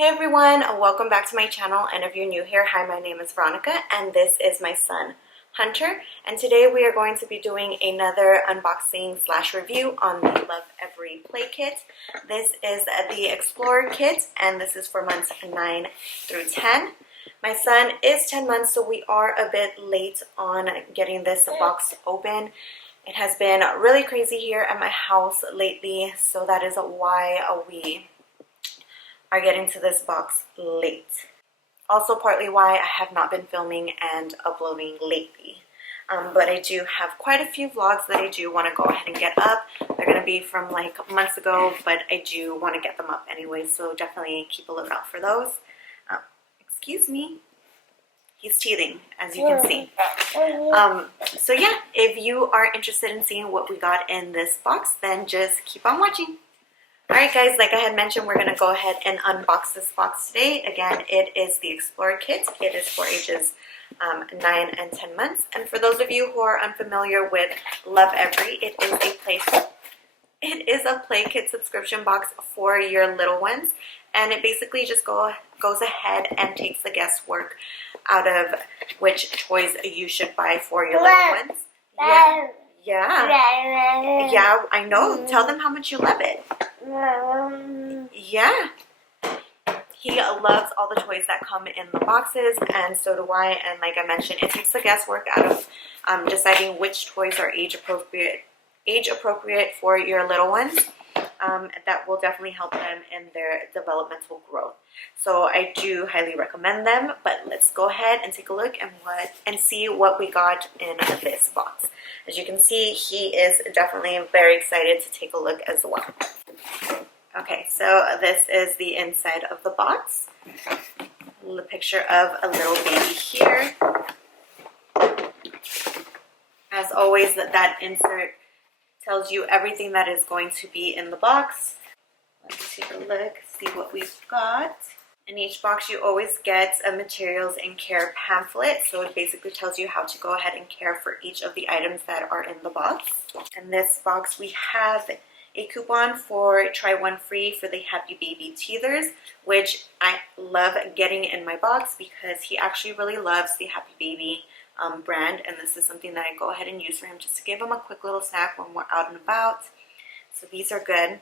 Hey everyone, welcome back to my channel, and if you're new here, hi, my name is Veronica and this is my son Hunter, and today we are going to be doing another unboxing slash review on the LovEvery Play Kit. This is the Explorer Kit and this is for months 9 through 10. My son is 10 months, so we are a bit late on getting this box open. It has been really crazy here at my house lately, so that is why we are getting to this box late. Also partly why I have not been filming and uploading lately. But I do have quite a few vlogs that I do want to go ahead and get up. They're going to be from like months ago, but I do want to get them up anyway, so definitely keep a lookout for those. Excuse me. He's teething, as you can see. So yeah, if you are interested in seeing what we got in this box, then just keep on watching. Alright guys, like I had mentioned, we're going to go ahead and unbox this box today. Again, it is the Explorer Kit. It is for ages 9 and 10 months. And for those of you who are unfamiliar with LovEvery, it is a Play Kit subscription box for your little ones. And it basically just goes ahead and takes the guesswork out of which toys you should buy for your little ones. Yeah, I know. Tell them how much you love it. Yeah. He loves all the toys that come in the boxes, and so do I. And like I mentioned, it takes the guesswork out of deciding which toys are age appropriate for your little ones. That will definitely help them in their developmental growth. So I do highly recommend them, but let's go ahead and take a look and see what we got in this box. As you can see, he is definitely very excited to take a look as well. Okay, so this is the inside of the box. A picture of a little baby here. As always, that insert tells you everything that is going to be in the box. Let's take a look, see what we've got. In each box you always get a materials and care pamphlet, so it basically tells you how to go ahead and care for each of the items that are in the box. In this box we have a coupon for try one free for the Happy Baby Teethers, which I love getting in my box because he actually really loves the Happy Baby brand, and this is something that I go ahead and use for him just to give him a quick little snack when we're out and about. So these are good.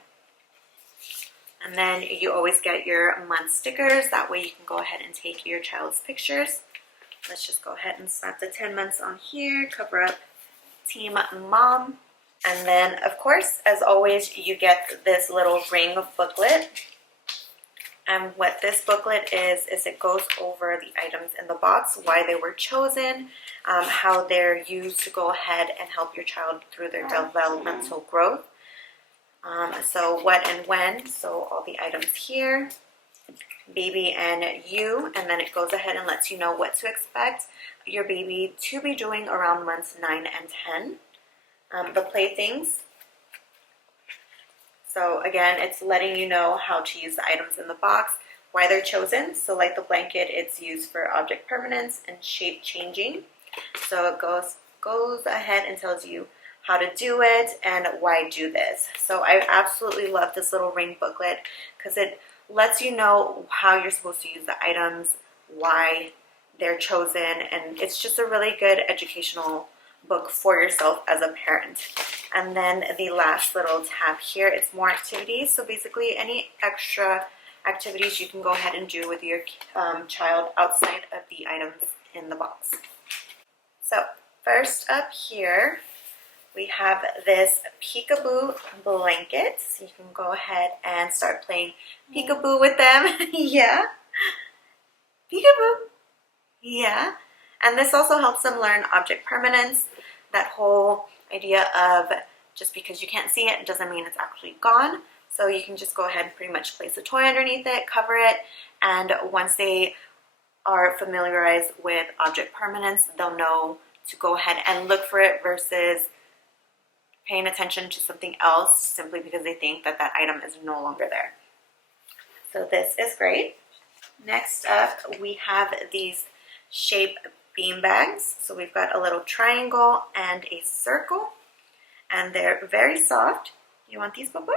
And then you always get your month stickers. That way you can go ahead and take your child's pictures. Let's just go ahead and slap the 10 months on here, cover up Team Mom. And then, of course, as always, you get this little ring booklet. And what this booklet is it goes over the items in the box, why they were chosen, how they're used to go ahead and help your child through their developmental growth. So what and when, so all the items here, baby and you, and then it goes ahead and lets you know what to expect your baby to be doing around months 9 and 10. The playthings. So again, it's letting you know how to use the items in the box, why they're chosen. So like the blanket, it's used for object permanence and shape changing. So it goes ahead and tells you how to do it and why do this. So I absolutely love this little ring booklet because it lets you know how you're supposed to use the items, why they're chosen, and it's just a really good educational book for yourself as a parent. And then the last little tab here, it's more activities. So basically any extra activities you can go ahead and do with your child outside of the items in the box. So first up here, we have this peekaboo blanket. So you can go ahead and start playing peekaboo with them. Yeah. Peekaboo. Yeah. And this also helps them learn object permanence. That whole idea of just because you can't see it doesn't mean it's actually gone. So you can just go ahead and pretty much place a toy underneath it, cover it, and once they are familiarized with object permanence, they'll know to go ahead and look for it versus paying attention to something else simply because they think that that item is no longer there. So this is great. Next up, we have these shape bean bags. So we've got a little triangle and a circle, and they're very soft. You want these, Bubba?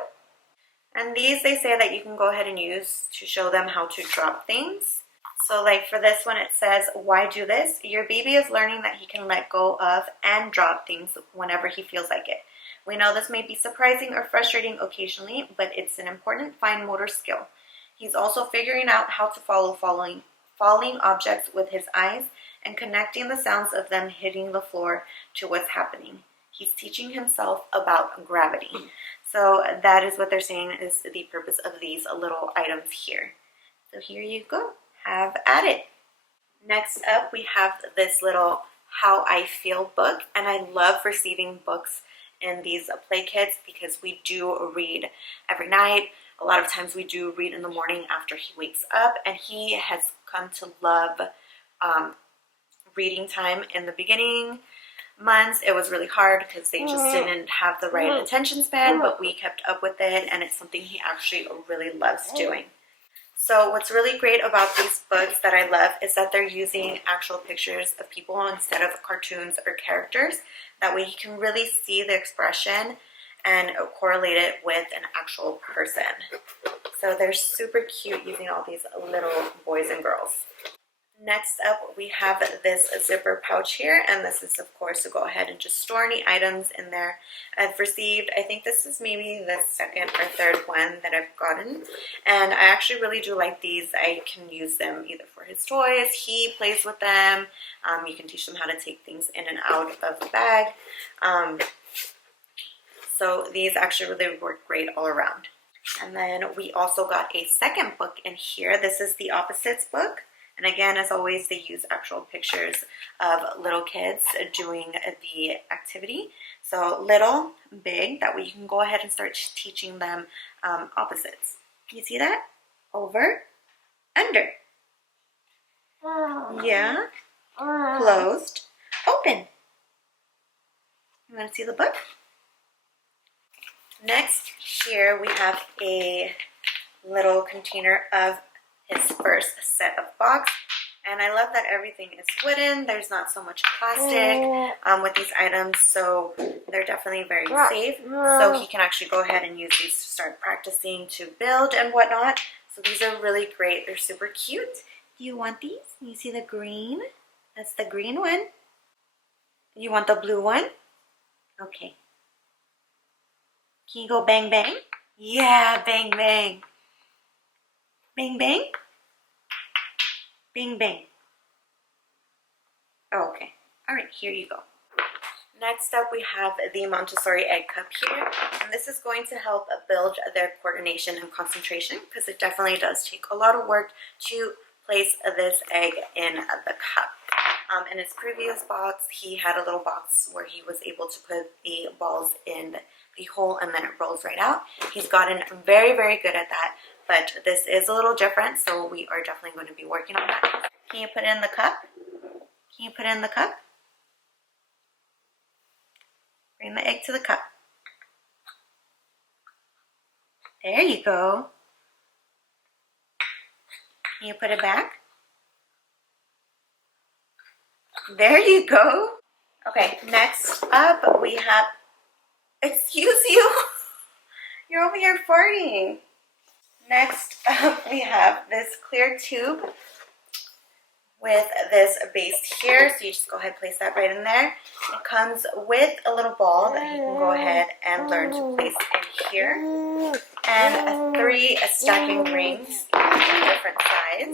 And these they say that you can go ahead and use to show them how to drop things. So like for this one, it says, why do this? Your baby is learning that he can let go of and drop things whenever he feels like it. We know this may be surprising or frustrating occasionally, but it's an important fine motor skill. He's also figuring out how to follow falling objects with his eyes and connecting the sounds of them hitting the floor to what's happening. He's teaching himself about gravity. So that is what they're saying is the purpose of these little items here. So here you go. Have at it. Next up, we have this little How I Feel book, and I love receiving books in these play kits because we do read every night. A lot of times we do read in the morning after he wakes up, and he has come to love reading time. In the beginning months, it was really hard because they just didn't have the right attention span, but we kept up with it, and it's something he actually really loves doing. So what's really great about these books that I love is that they're using actual pictures of people instead of cartoons or characters. That way he can really see the expression and correlate it with an actual person. So they're super cute using all these little boys and girls. Next up, we have this zipper pouch here, and this is of course to go ahead and just store any items in there. I've received, I think this is maybe the second or third one that I've gotten, and I actually really do like these. I can use them either for his toys, he plays with them, you can teach them how to take things in and out of the bag. So these actually really work great all around. And then we also got a second book in here. This is the Opposites book. And again, as always, they use actual pictures of little kids doing the activity. So little, big, that way you can go ahead and start teaching them opposites. You see that? Over, under. Yeah. Closed, open. You want to see the book? Next, here we have a little container of his first set of box, and I love that everything is wooden. There's not so much plastic with these items, so they're definitely very safe. So he can actually go ahead and use these to start practicing to build and whatnot. So these are really great. They're super cute. Do you want these? You see the green? That's the green one. You want the blue one? Okay. Can you go bang bang? Yeah, bang bang. Bang bang? Bing bang. Oh, okay. Alright, here you go. Next up, we have the Montessori egg cup here. And this is going to help build their coordination and concentration because it definitely does take a lot of work to place this egg in the cup. In his previous box, he had a little box where he was able to put the balls in the hole and then it rolls right out. He's gotten very, very good at that. But this is a little different, so we are definitely going to be working on that. Can you put it in the cup? Can you put it in the cup? Bring the egg to the cup. There you go. Can you put it back? There you go. Okay, next up we have, excuse you, you're over here farting. Next up, we have this clear tube with this base here. So you just go ahead and place that right in there. It comes with a little ball that you can go ahead and learn to place in here. And 3 stacking rings in different size.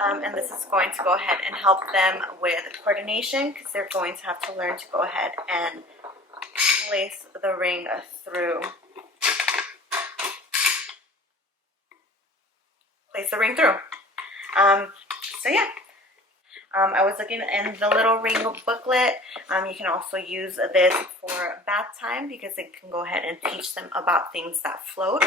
And this is going to go ahead and help them with coordination because they're going to have to learn to go ahead and place the ring through. Place the ring through. So yeah, I was looking in the little ring booklet. You can also use this for bath time because it can go ahead and teach them about things that float.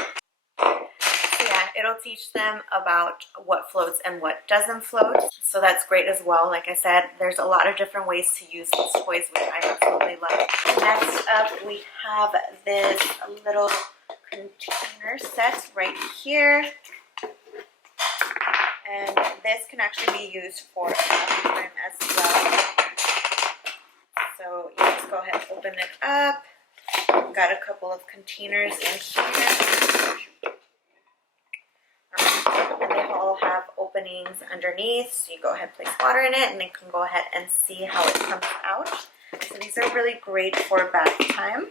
So yeah, it'll teach them about what floats and what doesn't float. So that's great as well. Like I said, there's a lot of different ways to use these toys, which I absolutely love. Next up, we have this little container set right here. And this can actually be used for bathroom as well. So you just go ahead and open it up. Got a couple of containers in here. will have openings underneath, so you go ahead and place water in it and then can go ahead and see how it comes out. So these are really great for bath time.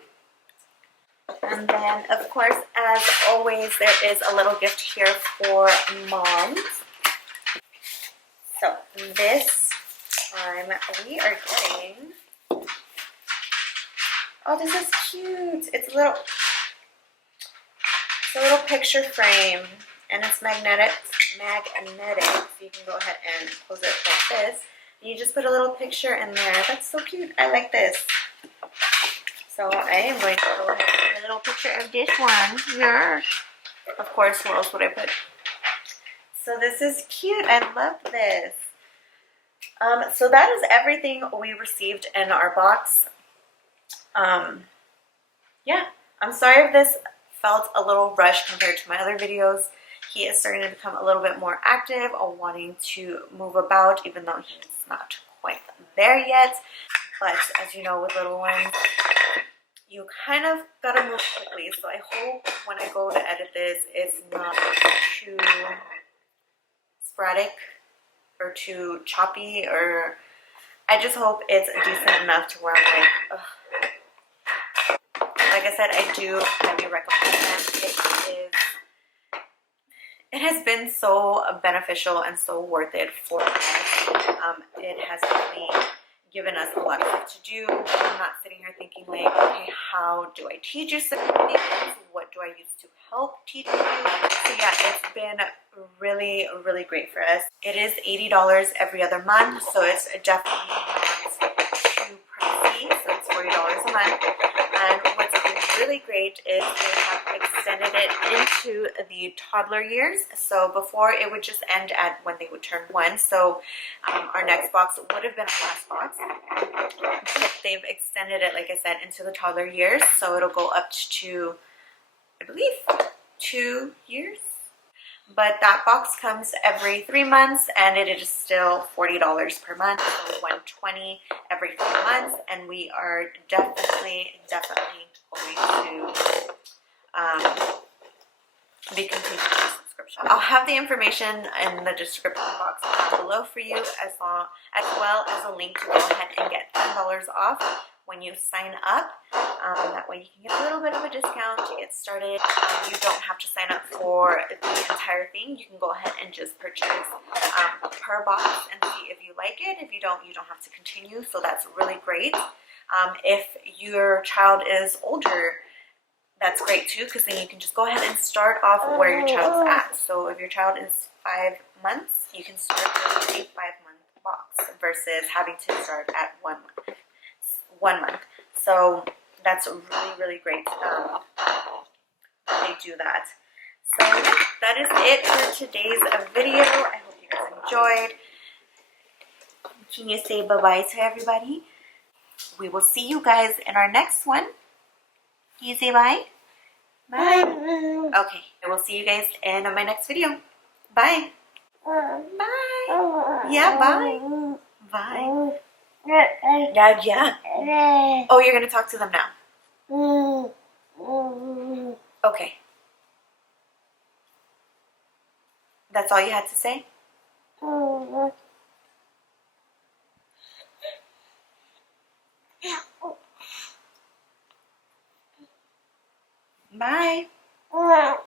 And then, of course, as always, there is a little gift here for moms. So this time we are getting, oh, this is cute. It's a little picture frame, and it's magnetic, so you can go ahead and close it like this. And you just put a little picture in there. That's so cute. I like this. So I am going to go ahead and put a little picture of this one here. Of course, what else would I put? So this is cute. I love this. So that is everything we received in our box. Yeah, I'm sorry if this felt a little rushed compared to my other videos. He is starting to become a little bit more active or wanting to move about, even though he's not quite there yet. But as you know, with little ones, you kind of gotta move quickly. So I hope when I go to edit this, it's not too sporadic or too choppy, or I just hope it's decent enough to where I'm like, ugh. Like I said, I do highly recommend them. It has been so beneficial and so worth it for us. It has really given us a lot of stuff to do. I'm not sitting here thinking like, okay, how do I teach you some things? What do I use to help teach you? So yeah, it's been really, really great for us. It is $80 every other month, so it's definitely not too pricey. So it's $40 a month. And what's really great is they have extended it into the toddler years. So before it would just end at when they would turn 1. So our next box would have been our last box. But they've extended it, like I said, into the toddler years. So it'll go up to, I believe, 2 years. But that box comes every 3 months, and it is still $40 per month, so $120 every 3 months. And we are definitely going to be continuing the subscription. I'll have the information in the description box down below for you, as well as a link to go ahead and get $10 off when you sign up. That way you can get a little bit of a discount to get started. You don't have to sign up for the entire thing. You can go ahead and just purchase per box and see if you like it. If you don't have to continue. So that's really great. If your child is older, that's great too, because then you can just go ahead and start off where your child's at. So if your child is 5 months, you can start with a 5-month box versus having to start at 1 month. 1 month. So that's really, really great. They do that. So yeah, that is it for today's video. I hope you guys enjoyed. Can you say bye-bye to everybody? We will see you guys in our next one. Can you say bye? Bye. Okay, I will see you guys in my next video. Bye. Bye. Yeah, bye. Bye. Yeah. Oh, you're going to talk to them now. Okay. That's all you had to say? Bye.